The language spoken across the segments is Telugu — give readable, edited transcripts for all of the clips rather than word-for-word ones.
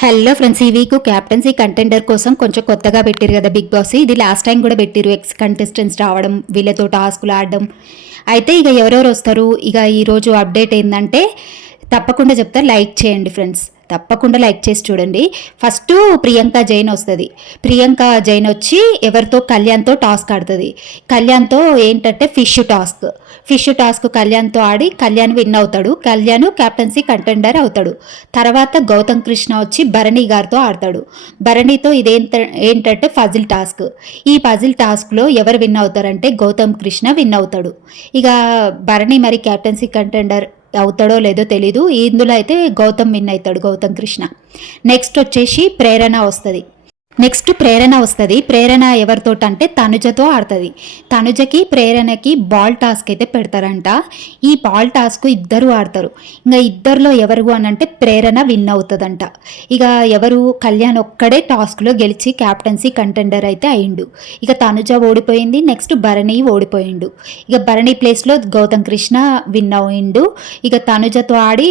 హలో ఫ్రెండ్స్, ఈ వీక్ క్యాప్టెన్సీ కంటెండర్ కోసం కొంచెం కొత్తగా పెట్టారు కదా బిగ్ బాస్. ఇది లాస్ట్ టైం కూడా పెట్టారు. ఎక్స్ కంటెస్టెంట్స్ రావడం, వీళ్ళతో టాస్కులు ఆడడం. అయితే ఇక ఎవరెవరు వస్తారు, ఇక ఈరోజు అప్డేట్ ఏంటంటే తప్పకుండా చెప్తా, లైక్ చేయండి ఫ్రెండ్స్, తప్పకుండా లైక్ చేసి చూడండి. ఫస్ట్ ప్రియాంక జైన్ వస్తుంది. ప్రియాంక జైన్ వచ్చి ఎవరితో, కళ్యాణ్తో టాస్క్ ఆడుతుంది. కళ్యాణ్తో ఏంటంటే ఫిష్ టాస్క్ కళ్యాణ్తో ఆడి కళ్యాణ్ విన్ అవుతాడు. కళ్యాణ్ క్యాప్టెన్సీ కంటెండర్ అవుతాడు. తర్వాత గౌతమ్ కృష్ణ వచ్చి భరణి గారితో ఆడతాడు. భరణితో ఏంటంటే పజిల్ టాస్క్. ఈ పజిల్ టాస్క్లో ఎవరు విన్ అవుతారంటే గౌతమ్ కృష్ణ విన్ అవుతాడు. ఇక భరణి మరి క్యాప్టెన్సీ కంటెండర్ అవుతాడో లేదో తెలీదు. ఇందులో అయితే గౌతమ్ విన్ అవుతాడు, గౌతమ్ కృష్ణ. నెక్స్ట్ వచ్చేసి ప్రేరణ వస్తుంది. ప్రేరణ ఎవరితో అంటే తనుజతో ఆడుతుంది. తనుజకి ప్రేరణకి బాల్ టాస్క్ అయితే పెడతారంట. ఈ బాల్ టాస్క్ ఇద్దరు ఆడతారు. ఇంకా ఇద్దరిలో ఎవరు అని అంటే ప్రేరణ విన్ అవుతుందంట. ఇక ఎవరు, కళ్యాణ్ ఒక్కడే టాస్క్లో గెలిచి క్యాప్టెన్సీ కంటెండర్ అయితే అయిండు. ఇక తనుజ ఓడిపోయింది. నెక్స్ట్ భరణి ఓడిపోయిండు. ఇక భరణి ప్లేస్లో గౌతమ్ కృష్ణ విన్ అయిండు. ఇక తనుజతో ఆడి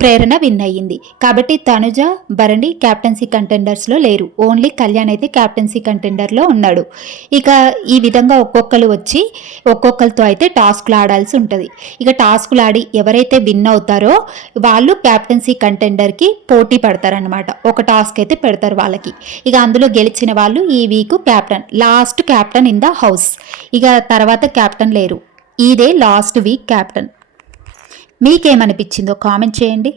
ప్రేరణ విన్ అయ్యింది. కాబట్టి తనుజ, భరణి క్యాప్టెన్సీ కంటెండర్స్లో లేరు. ఓన్లీ కళ్యాణ్ అయితే క్యాప్టెన్సీ కంటెండర్లో ఉన్నాడు. ఇక ఈ విధంగా ఒక్కొక్కరు వచ్చి ఒక్కొక్కరితో అయితే టాస్క్లు ఆడాల్సి ఉంటుంది. ఇక టాస్క్లు ఆడి ఎవరైతే విన్ అవుతారో వాళ్ళు క్యాప్టెన్సీ కంటెండర్కి పోటీ పడతారనమాట. ఒక టాస్క్ అయితే పెడతారు వాళ్ళకి. ఇక అందులో గెలిచిన వాళ్ళు ఈ week last captain in the house. ఇక తర్వాత క్యాప్టెన్ లేరు. ఇదే లాస్ట్ వీక్ క్యాప్టెన్. మీకేమనిపించిందో కామెంట్ చేయండి.